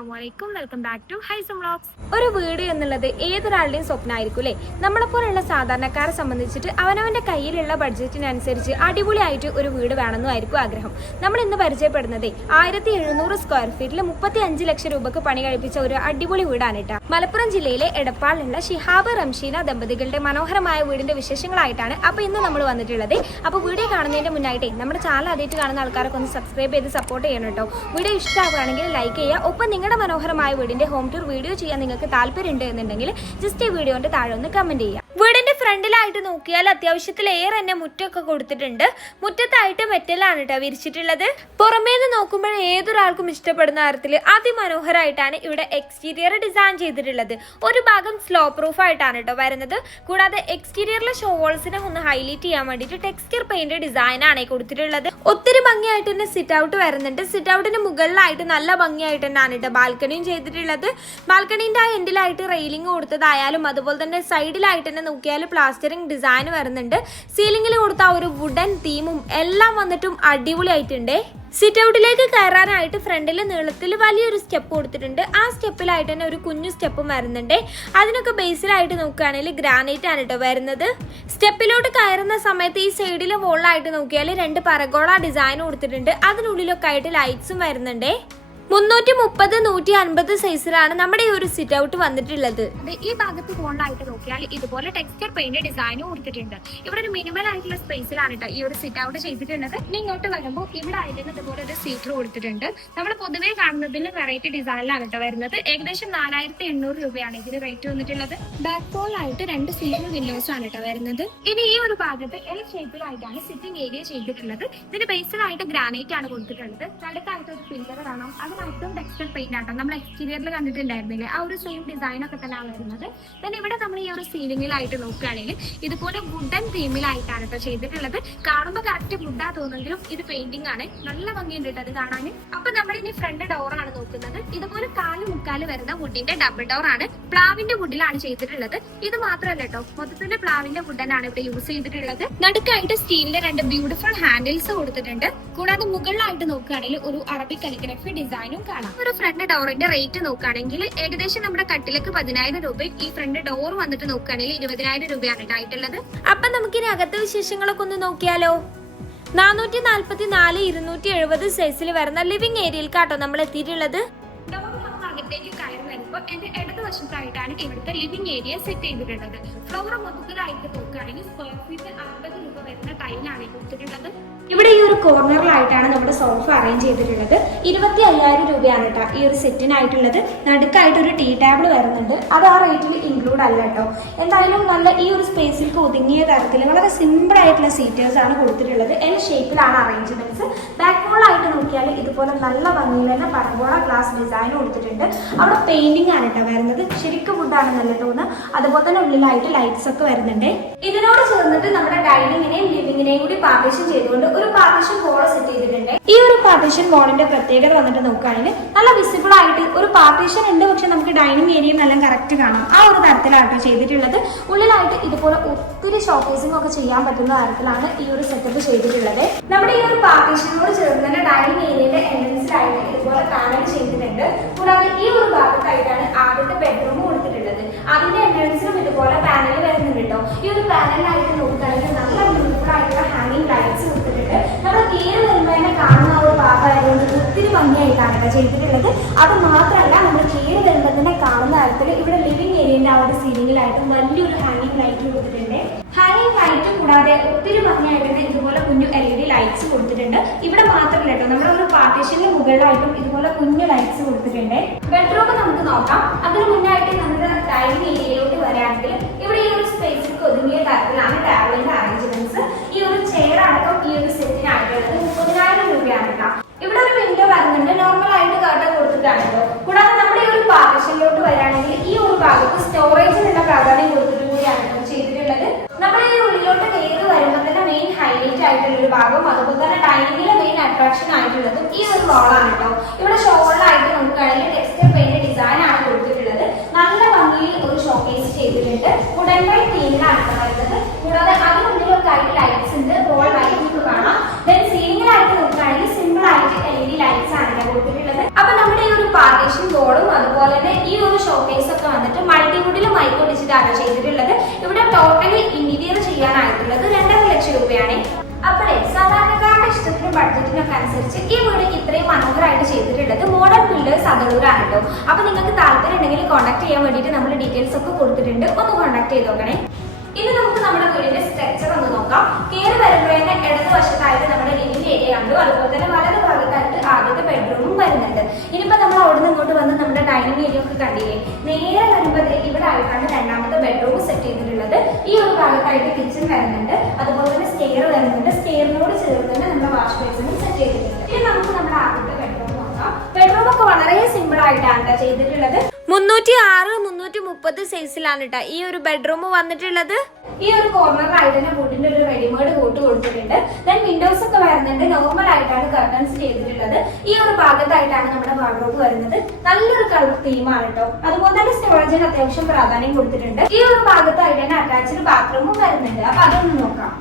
അസ്സലാമു അലൈക്കും welcome back to Haisam vlogs ഒരു വീട് എന്നുള്ളത് ഏതൊരാളുടെയും സ്വപ്നമായിരിക്കും അല്ലേ? നമ്മളെപ്പോലുള്ള സാധാരണക്കാരെ സംബന്ധിച്ചിട്ട് അവനവന്റെ കയ്യിലുള്ള ബഡ്ജറ്റിനനുസരിച്ച് അടിപൊളിയായിട്ട് ഒരു വീട് വേണമെന്നായിരിക്കും ആഗ്രഹം. നമ്മൾ ഇന്ന് പരിചയപ്പെടുന്നത് ആയിരത്തി എഴുന്നൂറ് സ്ക്വയർ ഫീറ്റിൽ മുപ്പത്തി അഞ്ച് ലക്ഷം രൂപക്ക് പണി കഴിപ്പിച്ച ഒരു അടിപൊളി വീടാണ് കേട്ടോ. മലപ്പുറം ജില്ലയിലെ എടപ്പാളിലുള്ള ഷിഹാബ് റംഷീന ദമ്പതികളുടെ മനോഹരമായ വീടിന്റെ വിശേഷങ്ങളായിട്ടാണ് അപ്പൊ ഇന്ന് നമ്മൾ വന്നിട്ടുള്ളത്. അപ്പൊ വീഡിയോ കാണുന്നതിന്റെ മുന്നായിട്ടേ നമ്മുടെ ചാനൽ ആദ്യമായിട്ട് കാണുന്ന ആൾക്കാരൊക്കെ ഒന്ന് സബ്സ്ക്രൈബ് ചെയ്ത് സപ്പോർട്ട് ചെയ്യണം കേട്ടോ. വീഡിയോ ഇഷ്ടമാവുകയാണെങ്കിൽ ലൈക്ക് ചെയ്യുക. ഒപ്പം നിങ്ങളുടെ മനോഹരമായ വീടിന്റെ ഹോം ടൂർ വീഡിയോ ചെയ്യാൻ നിങ്ങൾക്ക് താല്പര്യമുണ്ട് എന്നുണ്ടെങ്കിൽ ജസ്റ്റ് ഈ വീഡിയോന്റെ താഴെ ഒന്ന് കമന്റ് ചെയ്യുക. ഫ്രണ്ടിലായിട്ട് നോക്കിയാൽ അത്യാവശ്യത്തിലേറെ തന്നെ മുറ്റമൊക്കെ കൊടുത്തിട്ടുണ്ട്. മുറ്റത്തായിട്ട് മെറ്റലാണ് കേട്ടോ വിരിച്ചിട്ടുള്ളത്. പുറമേ നിന്ന് നോക്കുമ്പോൾ ഏതൊരാൾക്കും ഇഷ്ടപ്പെടുന്ന തരത്തിൽ അതിമനോഹരമായിട്ടാണ് ഇവിടെ എക്സ്റ്റീരിയർ ഡിസൈൻ ചെയ്തിട്ടുള്ളത്. ഒരു ഭാഗം സ്ലോ പ്രൂഫ് ആയിട്ടാണ് കേട്ടോ വരുന്നത്. കൂടാതെ എക്സ്റ്റീരിയറിലെ ഷോൾസിനെ ഒന്ന് ഹൈലൈറ്റ് ചെയ്യാൻ വേണ്ടിയിട്ട് ടെക്സ്ചർ പെയിന്റ് ഡിസൈൻ ആണ് കൊടുത്തിട്ടുള്ളത്. ഒത്തിരി ഭംഗിയായിട്ട് തന്നെ സിറ്റ് ഔട്ട് വരുന്നുണ്ട്. സിറ്റ് ഔട്ടിന് മുകളിലായിട്ട് നല്ല ഭംഗിയായിട്ട് തന്നെയാണ് കേട്ടോ ബാൽക്കണിയും ചെയ്തിട്ടുള്ളത്. ബാൽക്കണിന്റെ ആ എൻഡിലായിട്ട് റെയിലിംഗ് കൊടുത്തതായാലും അതുപോലെ തന്നെ സൈഡിലായിട്ട് തന്നെ നോക്കിയാൽ പ്ലാസ്റ്ററിംഗ് ഡിസൈൻ വരുന്നുണ്ട്. സീലിംഗിൽ കൊടുത്ത ഒരു വുഡൻ തീമും എല്ലാം വന്നിട്ടും അടിപൊളിയായിട്ടുണ്ട്. സിറ്റ് ഔട്ടിലേക്ക് കയറാനായിട്ട് ഫ്രണ്ടിൽ നീളത്തിൽ വലിയൊരു സ്റ്റെപ്പ് കൊടുത്തിട്ടുണ്ട്. ആ സ്റ്റെപ്പിലായിട്ട് തന്നെ ഒരു കുഞ്ഞു സ്റ്റെപ്പും വരുന്നുണ്ട്. അതിനൊക്കെ ബേസിലായിട്ട് നോക്കുകയാണെങ്കിൽ ഗ്രാനൈറ്റ് ആണ് കേട്ടോ വരുന്നത്. സ്റ്റെപ്പിലോട്ട് കയറുന്ന സമയത്ത് ഈ സൈഡിലെ വോളായിട്ട് നോക്കിയാൽ രണ്ട് പരഗോള ഡിസൈൻ കൊടുത്തിട്ടുണ്ട്. അതിനുള്ളിലൊക്കെ ആയിട്ട് ലൈറ്റ്സും വരുന്നുണ്ട്. മുന്നൂറ്റി മുപ്പത് നൂറ്റി അൻപത് സൈസിലാണ് നമ്മുടെ ഈ ഒരു സിറ്റ് ഔട്ട് വന്നിട്ടുള്ളത്. ഈ ഭാഗത്ത് കോണിലായിട്ട് നോക്കിയാൽ ഇതുപോലെ ടെക്സ്റ്റർ പെയിന്റ് ഡിസൈനും കൊടുത്തിട്ടുണ്ട് ഇവിടെ ഒരു മിനിമൽ ആയിട്ടുള്ള സ്പേസിലാണ് കേട്ടോ ഈ ഒരു സിറ്റ് ഔട്ട് ചെയ്തിട്ടുള്ളത്. ഇനി ഇങ്ങോട്ട് വരുമ്പോൾ ഇവിടെ ആയിട്ട് ഇതുപോലെ ഒരു സീറ്റർ കൊടുത്തിട്ടുണ്ട്. നമ്മൾ പൊതുവേ കാണുന്നതിന് വെറൈറ്റി ഡിസൈനിലാണ് കേട്ടോ വരുന്നത്. ഏകദേശം നാലായിരത്തി എണ്ണൂറ് രൂപയാണ് ഇതിന് റേറ്റ് വന്നിട്ടുള്ളത്. ബാക്ക് പോളിലായിട്ട് രണ്ട് സീറ്റർ വിൻഡോസ് ആണ് കേട്ടോ വരുന്നത്. ഇനി ഈ ഒരു ഭാഗത്ത് എൽ ഷേപ്പിലായിട്ടാണ് സിറ്റിംഗ് ഏരിയ ചെയ്തിട്ടുള്ളത്. ഇതിന് ബേസിലായിട്ട് ഗ്രാനൈറ്റ് ആണ് കൊടുത്തിട്ടുള്ളത്. നടുക്കായിട്ട് ഒരു ഫിൽറ്റർ കാണാം അതിനായിട്ടും ടെക്സ്റ്റർ പെയിന്റ് ആട്ടോ. നമ്മൾ എക്സ്റ്റീരിയറിൽ കണ്ടിട്ടുണ്ടായിരുന്നില്ലേ? ആ ഒരു സെയിം ഡിസൈൻ ഒക്കെ തന്നെയാണ് വരുന്നത്. ദൻ ഇവിടെ നമ്മൾ ഈ ഒരു സീലിംഗിലായിട്ട് നോക്കുകയാണെങ്കിൽ ഇതുപോലെ വുഡൻ തീമിലായിട്ടാണ് കേട്ടോ ചെയ്തിട്ടുള്ളത്. കാണുമ്പോൾ കറക്റ്റ് വുഡാ തോന്നുമെങ്കിലും ഇത് പെയിന്റിംഗ് ആണ്. നല്ല ഭംഗിയുണ്ട് കേട്ടോ അത് കാണാൻ. അപ്പൊ നമ്മൾ ഇനി ഫ്രണ്ട് ഡോർ ആണ് നോക്കുന്നത്. ഇതുപോലെ കാൽ മുക്കാൽ വരുന്ന വുഡിന്റെ ഡബിൾ ഡോർ ആണ്. പ്ലാവിന്റെ വുഡിലാണ് ചെയ്തിട്ടുള്ളത്. ഇത് മാത്രമല്ല കേട്ടോ മൊത്തത്തിന്റെ പ്ലാവിന്റെ വുഡനാണ് ഇവിടെ യൂസ് ചെയ്തിട്ടുള്ളത്. നടുക്കായിട്ട് സ്റ്റീലിന്റെ രണ്ട് ബ്യൂട്ടിഫുൾ ഹാൻഡിൽസ് കൊടുത്തിട്ടുണ്ട്. കൂടാതെ മുകളിലായിട്ട് നോക്കുകയാണെങ്കിൽ ഒരു അറബിക് കലിഗ്രഫി ഡിസൈനും കാണാം. ഒരു ഫ്രണ്ട് ഡോറിന്റെ റേറ്റ് നോക്കുകയാണെങ്കിൽ ഏകദേശം നമ്മുടെ കട്ടിലേക്ക് പതിനായിരം രൂപ ഈ ഫ്രണ്ട് ഡോർ വന്നിട്ട് നോക്കുകയാണെങ്കിൽ ഇരുപതിനായിരം രൂപയാണ് ഇതായിട്ടുള്ളത് അപ്പൊ നമുക്കിനി അകത്തെ വിശേഷങ്ങളൊക്കെ ഒന്ന് നോക്കിയാലോ? നാനൂറ്റി നാല്പത്തി നാല് ഇരുന്നൂറ്റി എഴുപത് സൈസിൽ വരുന്ന ലിവിംഗ് ഏരിയയിൽ കാട്ടോ നമ്മൾ എത്തിയിട്ടുള്ളത്. അകത്തേക്ക് എന്റെ ഇടതുവശത്തായിട്ടാണ് ഇവിടുത്തെ ലിവിംഗ് ഏരിയ സെറ്റ് ചെയ്തിട്ടുള്ളത്. ഫ്ലോർ മൊത്തത്തിലായിട്ട് നോക്കുകയാണെങ്കിൽ സ്ക്വയർ ഫീറ്റ് അമ്പത് രൂപ വരുന്ന ടൈലാണ് കൊടുത്തിട്ടുള്ളത്. ഇവിടെ ഈ ഒരു കോർണറിലായിട്ടാണ് നമ്മുടെ സോഫ അറേഞ്ച് ചെയ്തിട്ടുള്ളത്. ഇരുപത്തി അയ്യായിരം രൂപയാണ് കേട്ടോ ഈ ഒരു സെറ്റിനായിട്ടുള്ളത് നടുക്കായിട്ട് ഒരു ടീ ടേബിൾ വരുന്നുണ്ട്. അത് ആ റേറ്റിൽ ഇൻക്ലൂഡ് അല്ല കേട്ടോ എന്തായാലും നല്ല ഈ ഒരു സ്പേസിലേക്ക് ഒതുങ്ങിയ തരത്തിൽ വളരെ സിമ്പിൾ ആയിട്ടുള്ള സീറ്റേഴ്സ് ആണ് കൊടുത്തിട്ടുള്ളത്. എൽ ഷേപ്പിലാണ് അറേഞ്ച്മെന്റ്സ് ബാക്ക് വോളായിട്ട് നോക്കിയാൽ ഇതുപോലെ നല്ല ഭംഗിയിൽ തന്നെ പറമ്പോള ഗ്ലാസ് ഡിസൈൻ കൊടുത്തിട്ടുണ്ട്. അവിടെ പെയിന്റിംഗ് ആണ് കേട്ടോ വരുന്നത്. ശരിക്കും ആണ് നല്ല തോന്നുന്നത് അതുപോലെ തന്നെ ഉള്ളിലായിട്ട് ലൈറ്റ്സ് ഒക്കെ വരുന്നുണ്ട്. ഇതിനോട് ചേർന്നിട്ട് നമ്മുടെ ഡൈനിങ്ങിനെയും ലിവിങ്ങിനെയും കൂടി പാർട്ടീഷൻ ചെയ്തുകൊണ്ട് ഒരു പാർട്ടീഷൻ വോൾ സെറ്റ് ചെയ്തിട്ടുണ്ട്. ഈ ഒരു പാർട്ടീഷൻ വോളിന്റെ പ്രത്യേകത വന്നിട്ട് നോക്കുകയാണെങ്കിൽ നല്ല വിസിബിൾ ആയിട്ട് ഒരു പാർട്ടീഷൻ ഉണ്ട്. പക്ഷെ നമുക്ക് ഡൈനിങ് ഏരിയ നല്ല കറക്റ്റ് കാണാം. ആ ഒരു തരത്തിലാണ് ചെയ്തിട്ടുള്ളത്. ഉള്ളിലായിട്ട് ഇതുപോലെ ഒത്തിരി ഷോക്കേസിംഗ് ഒക്കെ ചെയ്യാൻ പറ്റുന്ന തരത്തിലാണ് ഈ ഒരു സെറ്റപ്പ് ചെയ്തിട്ടുള്ളത്. നമ്മുടെ ഈ ഒരു പാർട്ടീഷനോട് ചേർന്ന് തന്നെ ഡൈനിങ് ഏരിയയുടെ എൻട്രൻസിലായിട്ട് ഇതുപോലെ പാനൽ ചെയ്തിട്ടുണ്ട്. കൂടാതെ ഈ ഒരു ഭാഗത്തായിട്ടാണ് ആദ്യത്തെ ബെഡ്റൂം കൊടുത്തിട്ടുള്ളത്. അതിന്റെ എൻട്രൻസിലും ഇതുപോലെ പാനൽ വരുന്നുണ്ട് കേട്ടോ. ഈ ഒരു പാനലിലായിട്ട് നോക്കുകയാണെങ്കിൽ നല്ല ബ്യൂട്ടിഫുൾ ആയിട്ടുള്ള ഹാങ്ങിങ് ലൈറ്റ്സ് കൊടുത്തിട്ടുണ്ട്. നമ്മൾ കയറി വരുമ്പോൾ തന്നെ കാണുന്ന ഒരു ഭാഗമായതുകൊണ്ട് ഒത്തിരി ഭംഗിയായിട്ടാണ് കേട്ടോ ചെയ്തിട്ടുള്ളത്. അത് മാത്രമല്ല നമ്മൾ കയറി വരുമ്പോൾ തന്നെ കാണുന്ന തരത്തിൽ ഇവിടെ ലിവിങ് ഏരിയന്റെ ആ ഒരു സീലിംഗിലായിട്ടും വലിയൊരു ഹാങ്ങിങ് ലൈറ്റ് കൊടുത്തിട്ടുണ്ട് ഹാങ്ങിങ് ലൈറ്റ് കൂടാതെ ഒത്തിരി ഭംഗിയായിട്ട് ഇതുപോലെ കുഞ്ഞു എൽ ഇ ഡി ലൈറ്റ്സ് കൊടുത്തിട്ടുണ്ട്. ഇവിടെ മാത്രമല്ല കേട്ടോ നമ്മുടെ ഒരു പാർട്ടീഷന്റെ മുകളിലായിട്ടും ഇതുപോലെ കുഞ്ഞു ലൈറ്റ്സ് കൊടുത്തിട്ടുണ്ട്. ബെഡ്റൂം നമുക്ക് നോക്കാം. അതിന് മുന്നായിട്ട് നമ്മുടെ ഡൈനിങ് ഏരിയയിലോട്ട് വരാണെങ്കിൽ ഇവിടെ ഈ ഒരു സ്പേസിലേക്ക് ഒതുങ്ങിയ തരത്തിലാണ് ടാബിളിന്റെ അറേഞ്ച്മെന്റ്സ് ഈ ഒരു ചെയർ അടക്കം ഈ ഒരു സെറ്റിനായിട്ടുള്ളത് മുപ്പതിനായിരം രൂപയാണ് കേട്ടോ. ഇവിടെ ഒരു വിൻഡോ വരുന്നുണ്ട്. നോർമൽ ആയിട്ട് കർട്ടൻ കൊടുത്തിട്ടാണ് കേട്ടോ. കൂടാതെ നമ്മുടെ ഈ ഒരു പാർട്ടീഷനിലോട്ട് വരാണെങ്കിൽ ഈ ഒരു ഭാഗത്ത് സ്റ്റോറേജിനുള്ള പ്രാധാന്യം കൊടുത്തിട്ട് കൂടിയാണ് ഷോളാണ് കേട്ടോ. ഇവിടെ ഷോളായിട്ട് നോക്കുകയാണെങ്കിൽ ടെക്സ്റ്റൈൽ പെയിന്റ് ഡിസൈൻ ആണ് കൊടുത്തിട്ടുള്ളത്. നല്ല ഭംഗിയിൽ ഒരു ഷോക്കേസ് ചെയ്തിട്ടുണ്ട്. ഉടൻ വൈ തീമിലാണ് വരുന്നത് കൂടാതെ അതിനുള്ളിലൊക്കെ ആയിട്ട് ലൈറ്റ്സ് ഉണ്ട്. റോൾ വൈറ്റ് നമുക്ക് കാണാം. ദെൻ സീലിംഗിലായിട്ട് നോക്കുകയാണെങ്കിൽ സിമ്പിൾ ആയിട്ട് എൽ ഇ ഡി ലൈറ്റ്സ് ആണ് കൊടുത്തിട്ടുള്ളത്. അപ്പൊ നമ്മുടെ ഈ ഒരു പാർട്ടീഷൻ ബോർഡും അതുപോലെ തന്നെ ഈ ഒരു ഷോക്കേസ് ഒക്കെ വന്നിട്ട് മൾട്ടിവുഡിലും മൈക്രോ ഡിജിറ്റാണ് ചെയ്തിട്ടുള്ളത്. ഇവിടെ ടോട്ടലി ഇന്റീരിയർ ചെയ്യാനായിട്ടുള്ളത് രണ്ടര ലക്ഷം രൂപയാണ്. അപ്പോഴേ സാധാരണ ഇഷ്ടത്തിനും ബഡ്ജറ്റിനും ഒക്കെ അനുസരിച്ച് ഈ വീട് ഇത്രയും മനോഹരമായിട്ട് ചെയ്തിട്ടുള്ളത് മോഡൽ ബിൽഡേഴ്സ് അതളൂരാണ് കേട്ടോ അപ്പൊ നിങ്ങൾക്ക് താല്പര്യം ഉണ്ടെങ്കിൽ കോൺടാക്ട് ചെയ്യാൻ വേണ്ടിയിട്ട് നമ്മൾ ഡീറ്റെയിൽസ് ഒക്കെ കൊടുത്തിട്ടുണ്ട്. ഒന്ന് കോൺടാക്ട് ചെയ്ത് നോക്കണേ. ഇനി നമുക്ക് നമ്മുടെ വീടിന്റെ സ്ട്രക്ചർ ഒന്ന് നോക്കാം. കയറി വരുമ്പോഴേ ഇടതുവശത്തായിട്ട് നമ്മുടെ ലിവിംഗ് ഏരിയ കണ്ടു അതുപോലെ തന്നെ വലത് ഭാഗത്തായിട്ട് ആദ്യത്തെ ബെഡ്റൂമും വരുന്നുണ്ട് ഇനിയിപ്പോ നമ്മൾ അവിടെ നിന്ന് ഇങ്ങോട്ട് വന്ന് നമ്മുടെ ഡൈനിങ് ഏരിയ ഒക്കെ കണ്ടില്ലേ? നേരെ വരുമ്പോഴത്തേക്ക് ഇവിടെ ആയിട്ടാണ് രണ്ടാമത്തെ ബെഡ്റൂം സെറ്റ് ചെയ്തിട്ടുള്ളത്. ഈ ഒരു ഭാഗത്തായിട്ട് കിച്ചൺ വരുന്നുണ്ട്. അതുപോലെ തന്നെ സ്റ്റെയർ വരുന്നുണ്ട്. സ്റ്റെയറിനോട് ചേർന്ന് തന്നെ നമ്മുടെ വാഷ് ബേസിനും സെറ്റ് ചെയ്തിട്ടുണ്ട്. ഇനി നമുക്ക് നമ്മുടെ ആദ്യത്തെ ബെഡ്റൂം നോക്കാം. ബെഡ്റൂം ഒക്കെ വളരെ സിമ്പിൾ ആയിട്ടാണ് ചെയ്തിട്ടുള്ളത്. മുന്നൂറ്റി ആറ് മുന്നൂറ്റി മുപ്പത് സൈസിലാണ് കേട്ടോ ഈ ഒരു ബെഡ്റൂം വന്നിട്ടുള്ളത്? ഈ ഒരു കോർണറായിട്ട് തന്നെ വുഡിന്റെ ഒരു റെഡിമേഡ് കോട്ട് കൊടുത്തിട്ടുണ്ട്. ദെൻ വിൻഡോസ് ഒക്കെ വരുന്നുണ്ട്. നോർമൽ ആയിട്ടാണ് കർട്ടൻസ് ചെയ്തിട്ടുള്ളത്. ഈ ഒരു ഭാഗത്തായിട്ടാണ് നമ്മുടെ വാർഡ്രോബ് വരുന്നത്. നല്ലൊരു കളർ തീമാണ് കേട്ടോ അതുപോലെ തന്നെ സ്റ്റോറേജിന് അത്യാവശ്യം പ്രാധാന്യം കൊടുത്തിട്ടുണ്ട്. ഈ ഒരു ഭാഗത്തായിട്ട് തന്നെ അറ്റാച്ച്ഡ് ബാത്റൂമും വരുന്നുണ്ട്. അപ്പൊ അതൊന്ന് നോക്കാം.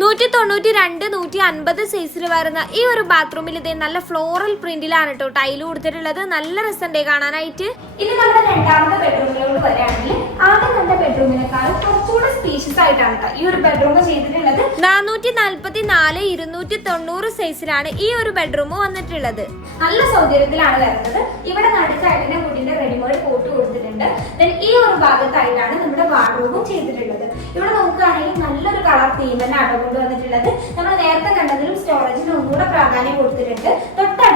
നൂറ്റി തൊണ്ണൂറ്റി രണ്ട് നൂറ്റി അൻപത് സൈസിൽ വരുന്ന ഈ ഒരു ബാത്റൂമിൽ ഇതേ നല്ല ഫ്ലോറൽ പ്രിന്റിലാണ് കേട്ടോ ടൈൽ കൊടുത്തിട്ടുള്ളത്. നല്ല രസമുണ്ട് കാണാനായിട്ട്. ഇനി നമ്മുടെ രണ്ടാമത്തെ ബെഡ്റൂമിലോട്ട് വരികയാണെങ്കിൽ ആദ്യം നമ്മുടെ ബെഡ്റൂമിനെക്കാളും കുറച്ചുകൂടെ സ്പീഷ്യസ് ആയിട്ടാണ് കേട്ടോ ഈ ഒരു ബെഡ്റൂം ചെയ്തിട്ടുള്ളത്. നാനൂറ്റി നാൽപ്പത്തി നാല് ഇരുന്നൂറ്റി തൊണ്ണൂറ് സൈസിലാണ് ഈ ഒരു ബെഡ്റൂം വന്നിട്ടുള്ളത്. നല്ല സൗകര്യത്തിലാണ് വരുന്നത്. ഇവിടെ നടുക്കായിട്ട് കുട്ടിന്റെ റെഡിമേഡ് കോട്ട് കൊടുത്തിട്ടുണ്ട് ദെൻ ഈ ഒരു ഭാഗത്തായിട്ടാണ് നമ്മുടെ വാർഡ്രോബും ചെയ്തിട്ടുള്ളത്. ഇവിടെ നോക്കുകയാണെങ്കിൽ നല്ലൊരു കളർ തീം തന്നെ കൊണ്ടുവന്നിട്ടുള്ളത്. നമ്മൾ നേരത്തെ കണ്ടതിലും സ്റ്റോറേജിനും ഒന്നുകൂടെ പ്രാധാന്യം കൊടുത്തിട്ടുണ്ട്.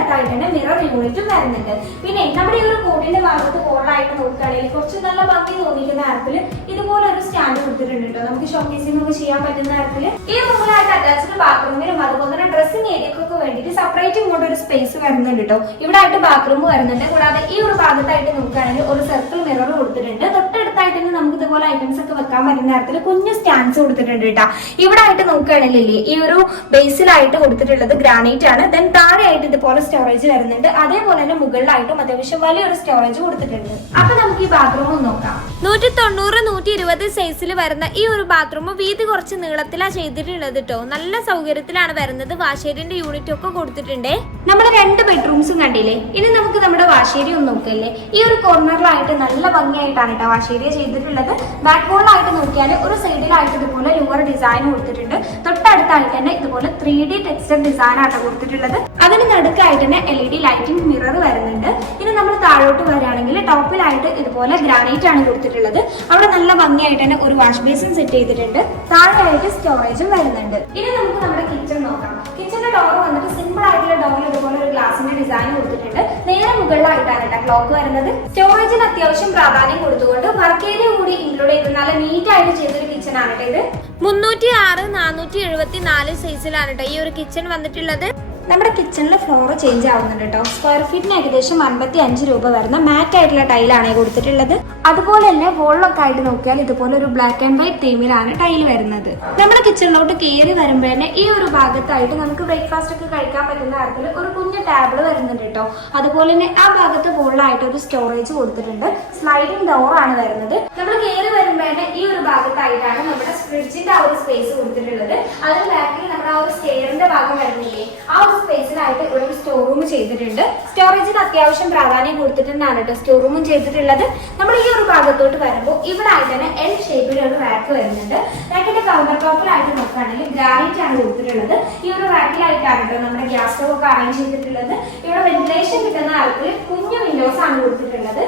തൊട്ടടുത്തായിട്ട് തന്നെ മിറർ യൂണിറ്റും വരുന്നുണ്ട്. പിന്നെ നമ്മുടെ ഈ ഒരു കോഡിന്റെ ഭാഗത്ത് കോളായിട്ട് നോക്കുകയാണെങ്കിൽ കുറച്ച് നല്ല ഭംഗി തോന്നിക്കുന്ന തരത്തിൽ ഇതുപോലെ ഒരു സ്റ്റാൻഡ് കൊടുത്തിട്ടുണ്ട് കേട്ടോ. നമുക്ക് ഷോക്കേസിംഗ് ഒക്കെ ചെയ്യാൻ പറ്റുന്ന തരത്തിൽ ഈ റൂമിലായിട്ട് അറ്റാച്ച്ഡ് ബാത്റൂമിനും അതുപോലെ തന്നെ ഡ്രസ്സിംഗ് ഏരിയക്കൊക്കെ വേണ്ടിയിട്ട് സെപ്പറേറ്റ് ഇങ്ങോട്ട് ഒരു സ്പേസ് വരുന്നുണ്ട് കേട്ടോ. ഇവിടെ ആയിട്ട് ബാത്റൂം വരുന്നുണ്ട്. കൂടാതെ ഈ ഒരു ഭാഗത്തായിട്ട് നോക്കുകയാണെങ്കിൽ ഒരു സർക്കിൾ മിറർ കൊടുത്തിട്ടുണ്ട്. തൊട്ടടുത്തായിട്ട് തന്നെ നമുക്ക് ഇതുപോലെ ഐറ്റംസ് ഒക്കെ വെക്കാൻ പറ്റുന്ന തരത്തിൽ കുഞ്ഞു സ്റ്റാൻഡ്സ് കൊടുത്തിട്ടുണ്ട് കേട്ടോ. ഇവിടെ ആയിട്ട് നോക്കുകയാണെങ്കിൽ ഈ ഒരു ബേസിലായിട്ട് കൊടുത്തിട്ടുള്ളത് ഗ്രാനൈറ്റ് ആണ്. ദെൻ താഴെയായിട്ട് ഇതുപോലെ സ്റ്റോറേജ് വരുന്നുണ്ട്. അതേപോലെ തന്നെ മുകളിലായിട്ടും അത്യാവശ്യം വലിയൊരു സ്റ്റോറേജ് കൊടുത്തിട്ടുണ്ട്. അപ്പൊ നമുക്ക് ഈ ബാത്റൂം നോക്കാം. നൂറ്റി തൊണ്ണൂറ് നൂറ്റി ഇരുപത് സൈസിൽ വരുന്ന ഈ ഒരു ബാത്റൂം വീതി കുറച്ച് നീളത്തിലാണ് ചെയ്തിട്ടുള്ളത് കേട്ടോ നല്ല സൗകര്യത്തിലാണ് വരുന്നത്. വാശേരിന്റെ യൂണിറ്റ് ഒക്കെ കൊടുത്തിട്ടുണ്ട്. നമ്മുടെ രണ്ട് ബെഡ്റൂംസും കണ്ടില്ലേ? ഇനി നമുക്ക് നമ്മുടെ വാശേരി ഒന്ന് നോക്കല്ലേ ഈ ഒരു കോർണറിലായിട്ട് നല്ല ഭംഗിയായിട്ടാണ് കേട്ടോ വാശേരി ചെയ്തിട്ടുള്ളത്. ബാക്ക് ബോളിലായിട്ട് നോക്കിയാൽ ഒരു സൈഡിലായിട്ട് ഇതുപോലെ ലോവർ ഡിസൈൻ കൊടുത്തിട്ടുണ്ട്. തൊട്ടടുത്തായിട്ട് തന്നെ ഇതുപോലെ ത്രീ ഡി ടെക്സ്റ്റർ ഡിസൈൻ ആട്ടോ കൊടുത്തിട്ടുള്ളത്. അതിന് നടുക്കായിട്ട് തന്നെ L E D lighting mirror വരുന്നുണ്ട്. ഇനി നമ്മൾ താഴോട്ട് വരികയാണെങ്കിൽ ടോപ്പിലായിട്ട് ഇതുപോലെ ഗ്രാനൈറ്റ് ആണ് കൊടുത്തിട്ടുള്ളത്. അവിടെ നല്ല ഭംഗിയായിട്ട് തന്നെ ഒരു വാഷ് ബേസിൻ സെറ്റ് ചെയ്തിട്ടുണ്ട്. താഴെയായിട്ട് സ്റ്റോറേജും വരുന്നുണ്ട്. ഇനി നമുക്ക് നമ്മുടെ കിച്ചൺ നോക്കാം. കിച്ചന്റെ ഡോർ വന്നിട്ട് സിമ്പിൾ ആയിട്ടുള്ള ഡോറിൽ ഇതുപോലെ ഒരു ഗ്ലാസിന്റെ ഡിസൈൻ കൊടുത്തിട്ടുണ്ട്. നേരെ മുകളിലായിട്ടാണ് കേട്ടോ ക്ലോക്ക് വരുന്നത്. സ്റ്റോറേജിന് അത്യാവശ്യം പ്രാധാന്യം കൊടുത്തുകൊണ്ട് വർക്ക് ഏരിയ കൂടി ഇൻക്ലൂഡ് ചെയ്ത് നല്ല നീറ്റ് ആയിട്ട് ചെയ്തൊരു കിച്ചൺ ആണ് ഇത്. മുന്നൂറ്റി ആറ് നാനൂറ്റി എഴുപത്തി നാല് സൈസിലാണ് കേട്ടോ ഈ ഒരു കിച്ചൺ വന്നിട്ടുള്ളത്. നമ്മുടെ കിച്ചണിൽ ഫ്ലോർ ചേഞ്ച് ആവുന്നുണ്ട് കേട്ടോ സ്ക്വയർ ഫീറ്റിന് ഏകദേശം അൻപത്തി അഞ്ച് രൂപ വരുന്ന മാറ്റ് ആയിട്ടുള്ള ടൈലാണ് കൊടുത്തിട്ടുള്ളത്. അതുപോലെ തന്നെ വോളിലൊക്കെ ആയിട്ട് നോക്കിയാൽ ഇതുപോലെ ഒരു ബ്ലാക്ക് ആൻഡ് വൈറ്റ് തീമിലാണ് ടൈൽ വരുന്നത്. നമ്മുടെ കിച്ചണിലോട്ട് കയറി വരുമ്പോൾ തന്നെ ഈ ഒരു ഭാഗത്തായിട്ട് നമുക്ക് ബ്രേക്ക്ഫാസ്റ്റ് ഒക്കെ കഴിക്കാൻ പറ്റുന്ന തരത്തിൽ ഒരു കുഞ്ഞു ടേബിൾ വരുന്നുണ്ട് കേട്ടോ അതുപോലെ തന്നെ ആ ഭാഗത്ത് വോളിലായിട്ട് ഒരു സ്റ്റോറേജ് കൊടുത്തിട്ടുണ്ട്. സ്ലൈഡിംഗ് ഡോർ ആണ് വരുന്നത്. നമ്മൾ കയറി വരുമ്പോൾ തന്നെ ഈ ഒരു ഭാഗത്തായിട്ടാണ് നമ്മുടെ ഫ്രിഡ്ജിന്റെ ആ ഒരു സ്പേസ് കൊടുത്തിട്ടുള്ളത്. അതിന് ബാക്കിൽ നമ്മുടെ ആ ഒരു സ്റ്റെയറിന്റെ ഭാഗം വരുന്നില്ലേ? ആ ഒരു സ്പേസിലായിട്ട് ഒരു സ്റ്റോർ റൂം ചെയ്തിട്ടുണ്ട്. സ്റ്റോറേജിന് അത്യാവശ്യം പ്രാധാന്യം കൊടുത്തിട്ടുണ്ടാണ് കേട്ടോ സ്റ്റോർ റൂമും ചെയ്തിട്ടുള്ളത്. നമ്മൾ ഈ ഒരു ഭാഗത്തോട്ട് വരുമ്പോൾ ഇവിടെ ആയിട്ട് തന്നെ എൽ ഷേപ്പിൽ ഒരു റാക്ക് വരുന്നുണ്ട്. റാക്കിന്റെ കൗണ്ടർ ടോപ്പിലായിട്ട് നോക്കുകയാണെങ്കിൽ ഗ്രാനൈറ്റ് ആണ് കൊടുത്തിട്ടുള്ളത്. ഈ ഒരു റാക്കിലായിട്ടാണ് കേട്ടോ നമ്മുടെ ഗ്യാസ് സ്റ്റോവ് ഒക്കെ അറേഞ്ച് ചെയ്തിട്ടുള്ളത്. ഇവിടെ വെന്റിലേഷൻ കിട്ടുന്ന ആൾക്ക് കുഞ്ഞു വിൻഡോസ് ആണ് കൊടുത്തിട്ടുള്ളത്.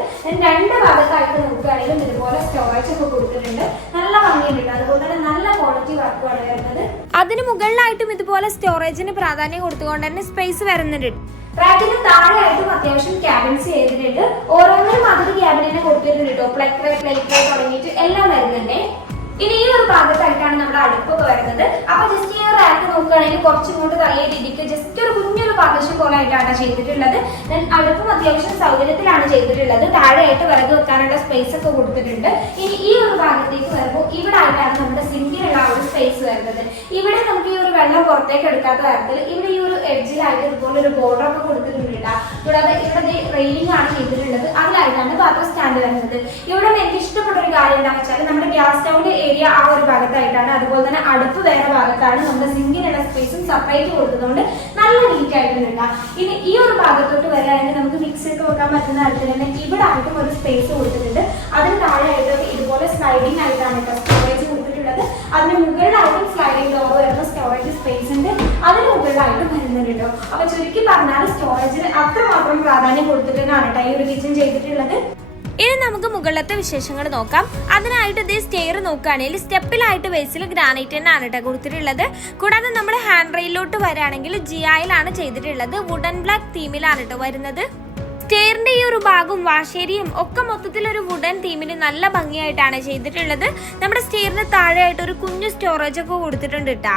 രണ്ട് ഭാഗത്തായിട്ട് നോക്കുകയാണെങ്കിലും ഇതുപോലെ സ്റ്റോറേജ് ഒക്കെ കൊടുത്തിട്ടുണ്ട്. നല്ല ഭംഗിയുണ്ട് അതുപോലെ തന്നെ നല്ല ക്വാളിറ്റി വർക്കുമാണ് വരുന്നത്. അതിന് മുകളിലായിട്ടും ഇതുപോലെ സ്റ്റോറേജിന് പ്രാധാന്യം കൊടുത്തുകൊണ്ട് തന്നെ സ്പേസ് വരുന്നുണ്ട്. റാക്കിന് താഴെയായിട്ടും അത്യാവശ്യം ക്യാബിൻസ് ചെയ്തിട്ടുണ്ട്. ഓരോന്നിനും അതിന് ക്യാബിനെ കൊടുത്തിട്ടുണ്ട് കേട്ടോ. പ്ലഗ് പ്ലേറ്റ് ട്രേ തുടങ്ങിയിട്ട് എല്ലാം വരുന്നുണ്ട്. ഇനി ഈ ഒരു ഭാഗത്തായിട്ടാണ് നമ്മുടെ അടുപ്പൊക്കെ വരുന്നത്. അപ്പൊ ജസ്റ്റ് ഈ റാക്ക് നോക്കുകയാണെങ്കിൽ കുറച്ചിങ്ങോട്ട് തള്ളിയ രീതിക്ക് ജസ്റ്റ് ഒരു കുഞ്ഞൊരു പാർട്ടീഷൻ പോലെ ആയിട്ടാണ് ചെയ്തിട്ടുള്ളത്. ദെൻ അടുപ്പും അത്യാവശ്യം സൗകര്യത്തിലാണ് ചെയ്തിട്ടുള്ളത്. താഴെയായിട്ട് വിറക് വെക്കാനുള്ള സ്പേസ് ഒക്കെ കൊടുത്തിട്ടുണ്ട്. ഇനി ഈ ഒരു ഭാഗത്തേക്ക് വരുമ്പോൾ ഇവിടെ ആയിട്ടാണ് നമ്മുടെ സിങ്കിലുള്ള ഒരു സ്പേസ് വരുന്നത്. ഇവിടെ നമുക്ക് ഈ ഒരു വെള്ളം പുറത്തേക്ക് എടുക്കാത്ത തരത്തിൽ ഇവിടെ ഈ ഒരു എഡ്ജിലായിട്ട് ഇതുപോലെ ഒരു ബോർഡർ ഒക്കെ കൊടുത്തിട്ടുണ്ട് കൂടാതെ ഇവിടെ റെയിലിംഗ് ആണ് ചെയ്തിട്ടുള്ളത്. അതിലായിട്ടാണ് പാത്രം സ്റ്റാൻഡ് വരുന്നത്. ഇവിടെ എനിക്ക് ഇഷ്ടപ്പെട്ട ഒരു കാര്യം എന്താണെന്ന് വെച്ചാൽ നമ്മുടെ ഗ്യാസ് സ്റ്റൗവിന്റെ ഏരിയ ആ ഒരു ഭാഗത്തായിട്ടാണ്. അതുപോലെ തന്നെ അടുപ്പ് വേറെ ഭാഗത്താണ് നമ്മുടെ സിങ്കിനുള്ള സ്പേസും സെപ്പറേറ്റ് കൊടുത്തതുകൊണ്ട് നല്ല ഇനി ഈ ഒരു ഭാഗത്തോട്ട് വരികയാണെങ്കിൽ നമുക്ക് മിക്സി ഒക്കെ വെക്കാൻ പറ്റുന്ന തരത്തിൽ തന്നെ ഇവിടെ ആയിട്ടും ഒരു സ്പേസ് കൊടുത്തിട്ടുണ്ട്. അതിന് താഴെയായിട്ട് ഇതുപോലെ സ്ലൈഡിംഗ് ആയിട്ടാണ് സ്റ്റോറേജ് കൊടുത്തിട്ടുള്ളത്. അതിന് മുകളിലായിട്ടും സ്ലൈഡിംഗ് ഡോർ വരുന്ന സ്റ്റോറേജ് സ്പേസ് ഉണ്ട്. അതിന് മുകളിലായിട്ടും വരുന്നുണ്ട് അപ്പൊ ചുരുക്കി പറഞ്ഞാൽ സ്റ്റോറേജിന് അത്രമാത്രം പ്രാധാന്യം കൊടുത്തിട്ടാണ് കേട്ടോ ഈ ഒരു കിച്ചൺ ചെയ്തിട്ടുള്ളത്. ഇനി നമുക്ക് മുകളിലത്തെ വിശേഷങ്ങൾ നോക്കാം. അതിനായിട്ട് ഇതേ സ്റ്റെയർ നോക്കുകയാണെങ്കിൽ സ്റ്റെപ്പിലായിട്ട് ബേസിൽ ഗ്രാനൈറ്റ് തന്നെയാണ് കേട്ടോ കൊടുത്തിട്ടുള്ളത്. കൂടാതെ നമ്മൾ ഹാൻഡ് റെയിലോട്ട് വരാണെങ്കിൽ ജിയായിലാണ് ചെയ്തിട്ടുള്ളത്. വുഡൻ ബ്ലാക്ക് തീമിലാണ് കേട്ടോ വരുന്നത്. സ്റ്റെയറിന്റെ ഈ ഒരു ഭാഗവും വാശേരിയും ഒക്കെ മൊത്തത്തിൽ ഒരു വുഡൻ തീമിന് നല്ല ഭംഗിയായിട്ടാണ് ചെയ്തിട്ടുള്ളത്. നമ്മുടെ സ്റ്റെയറിന് താഴെയായിട്ട് ഒരു കുഞ്ഞു സ്റ്റോറേജ് ഒക്കെ കൊടുത്തിട്ടുണ്ട് കേട്ടാ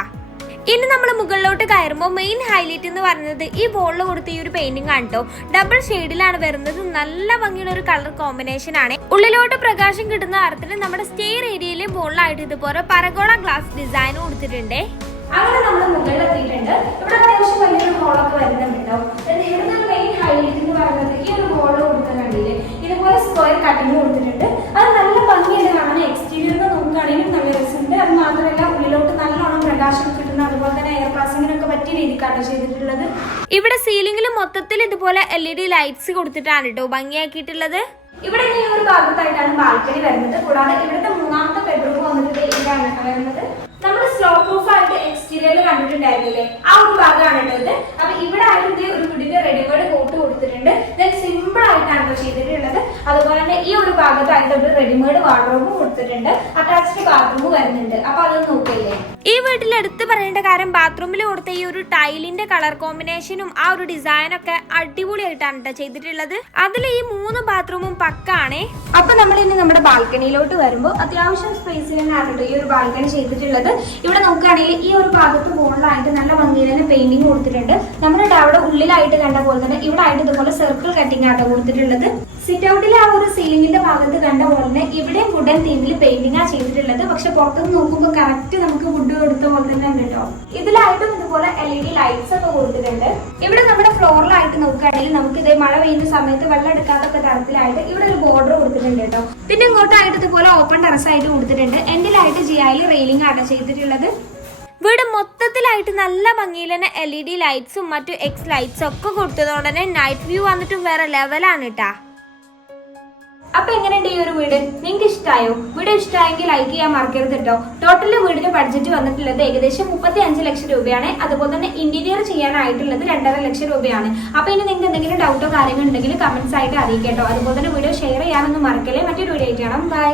ഇനി നമ്മൾ മുകളിലോട്ട് കയറുമ്പോൾ മെയിൻ ഹൈലൈറ്റ് എന്ന് പറയുന്നത് ഈ ബോളിൽ കൊടുത്ത ഈ ഒരു പെയിന്റിംഗ് ആണ് കേട്ടോ ഡബിൾ ഷെയ്ഡിലാണ് വരുന്നത്. നല്ല ഭംഗിയുള്ള ഒരു കളർ കോമ്പിനേഷൻ ആണ്. ഉള്ളിലോട്ട് പ്രകാശം കിട്ടുന്ന തരത്തിൽ നമ്മുടെ സ്റ്റെയർ ഏരിയയിലെ ബോളിലായിട്ട് ഇതുപോലെ പരഗോള ഗ്ലാസ് ഡിസൈൻ കൊടുത്തിട്ടുണ്ട്. അങ്ങനെ നമ്മൾ മുകളിൽ എത്തിയിട്ടുണ്ട്. ഇവിടെ അത്യാവശ്യം വലിയൊരു ഹോളൊക്കെ വരുന്നുണ്ട് ഇവിടുന്ന് മെയിൻ ഹൈലൈറ്റ് എന്ന് പറയുന്നത് ഈ ഒരു ഹോൾ കൊടുത്ത കണ്ടില്ലേ? ഇതുപോലെ സ്ക്വയർ കട്ടിങ് കൊടുത്തിട്ടുണ്ട്. അത് നല്ല ഭംഗിയുണ്ട് കാണാൻ. എക്സ്റ്റീരിയറിൽ നോക്കുകയാണെങ്കിലും നല്ല രസമുണ്ട്. അത് മാത്രമല്ല ഉള്ളിലോട്ട് പ്രകാശം കിട്ടുന്ന അതുപോലെ തന്നെ എയർ പാസിങ്ങിനൊക്കെ പറ്റിയ രീതിക്കാണ് ചെയ്തിട്ടുള്ളത്. ഇവിടെ സീലിംഗിൽ മൊത്തത്തിൽ ഇതുപോലെ എൽ ഇ ഡി ലൈറ്റ്സ് കൊടുത്തിട്ടാണ് കേട്ടോ ഭംഗിയാക്കിയിട്ടുള്ളത്. ഇവിടെ ഈ ഒരു ഭാഗത്തായിട്ടാണ് ബാൽക്കണി വരുന്നത്. കൂടാതെ ഇവിടുത്തെ മൂന്നാമത്തെ ബെഡ്റൂം വന്നിട്ട് ഇതാണ്. വരുന്നത് നമ്മൾ ഓഫ് ആയിട്ട് എക്സ്റ്റീരിയറിൽ കണ്ടിട്ടുണ്ടായിരുന്നില്ലേ? ആ ഒരു ഭാഗമാണ് ഉള്ളത് അപ്പൊ ഇവിടെ ആയിട്ട് ഒരു കുടിന്റെ റെഡിമേഡ് കോട്ട് കൊടുത്തിട്ടുണ്ട്. ദെൻ സിമ്പിൾ ആയിട്ടാണ് ചെയ്തിട്ടുള്ളത്. അതുപോലെ തന്നെ ഈ ഒരു ഭാഗത്തായിട്ട് ഒരു റെഡിമേഡ് വാർഡ്രോബും കൊടുത്തിട്ടുണ്ട്. അറ്റാച്ച്ഡ് ബാത്റൂം വരുന്നുണ്ട്. അപ്പൊ അതൊന്ന് നോക്കില്ലേ ഈ വീട്ടിൽ എടുത്തു പറയേണ്ട കാര്യം ബാത്റൂമിൽ കൊടുത്ത ഈ ഒരു ടൈലിന്റെ കളർ കോമ്പിനേഷനും ആ ഒരു ഡിസൈനൊക്കെ അടിപൊളിയായിട്ടാണ് കേട്ടോ ചെയ്തിട്ടുള്ളത്. അതിൽ ഈ മൂന്ന് ബാത്റൂമും പക്കാണേ. അപ്പൊ നമ്മൾ ഇനി നമ്മുടെ ബാൽക്കണിയിലോട്ട് വരുമ്പോൾ അത്യാവശ്യം സ്പേസിൽ തന്നെയാണ് ഈ ഒരു ബാൽക്കണി ചെയ്തിട്ടുള്ളത്. ഇവിടെ നോക്കുകയാണെങ്കിൽ ഈ ഒരു ഭാഗത്ത് മുകളിലായിട്ട് നല്ല ഭംഗിയിൽ തന്നെ പെയിന്റിങ് കൊടുത്തിട്ടുണ്ട്. നമ്മുടെ അവിടെ ഉള്ളിലായിട്ട് കണ്ട പോലെ തന്നെ ഇവിടെ ആയിട്ട് ഇതുപോലെ സർക്കിൾ കട്ടിങ് ആട്ടോ കൊടുത്തിട്ടുള്ളത്. സിറ്റ് ഔട്ടിലെ ആ ഒരു സീലിംഗിന്റെ ഭാഗത്ത് കണ്ട തന്നെ ഇവിടെ വുഡൻ തീമിൽ പെയിന്റിംഗ് ആ ചെയ്തിട്ടുള്ളത്. പക്ഷെ പുറത്തുനിന്ന് നോക്കുമ്പോൾ കറക്റ്റ് നമുക്ക് വുഡ് കൊടുത്ത പോലെ തന്നെ ഉണ്ട് കേട്ടോ. ഇതിലായിട്ടും ഇതുപോലെ എൽ ഇ ഡി ലൈറ്റ്സ് ഒക്കെ കൊടുത്തിട്ടുണ്ട്. ഇവിടെ നമ്മുടെ ഫ്ലോറിലായിട്ട് നോക്കുകയാണെങ്കിൽ നമുക്ക് ഇതേ മഴ പെയ്യുന്ന സമയത്ത് വെള്ളം എടുക്കാത്തൊക്കെ തരത്തിലായിട്ട് ഇവിടെ ഒരു ബോർഡർ കൊടുത്തിട്ടുണ്ട് കേട്ടോ. പിന്നെ ഇങ്ങോട്ടായിട്ട് ഇതുപോലെ ഓപ്പൺ ടെറസ് ആയിട്ട് കൊടുത്തിട്ടുണ്ട്. എൻഡിലായിട്ട് ജിയായിൽ റെയിലിംഗ് ആണ് ചെയ്തിട്ടുള്ളത്? വീട് മൊത്തത്തിലായിട്ട് നല്ല ഭംഗിയിൽ തന്നെ എൽ ഇ ഡി ലൈറ്റ്സും മറ്റു എക്സ് ലൈറ്റ്സും ഒക്കെ കൊടുത്തതുകൊണ്ട് തന്നെ നൈറ്റ് വ്യൂ വന്നിട്ടും വേറെ ലെവലാണ് കേട്ടാ അപ്പൊ എങ്ങനെയുണ്ട് ഈ ഒരു വീട്? നിങ്ങൾക്ക് ഇഷ്ടമായോ വീട് ഇഷ്ടമായെങ്കിൽ ലൈക്ക് ചെയ്യാൻ മറക്കരുത് കേട്ടോ ടോട്ടൽ വീടിന്റെ ബഡ്ജറ്റ് വന്നിട്ടുള്ളത് ഏകദേശം മുപ്പത്തി അഞ്ച് ലക്ഷം രൂപയാണ്. അതുപോലെ തന്നെ ഇന്റീരിയർ ചെയ്യാനായിട്ടുള്ളത് രണ്ടര ലക്ഷം രൂപയാണ്. അപ്പൊ ഇനി നിങ്ങൾക്ക് എന്തെങ്കിലും ഡൗട്ടോ കാര്യങ്ങളുണ്ടെങ്കിൽ കമന്റ്സ് ആയിട്ട് അറിയിക്കട്ടോ. അതുപോലെ തന്നെ വീഡിയോ ഷെയർ ചെയ്യാനൊന്നും മറക്കല്ലേ. മറ്റൊരു വീഡിയോ ആയിട്ട് കാണാം. ബൈ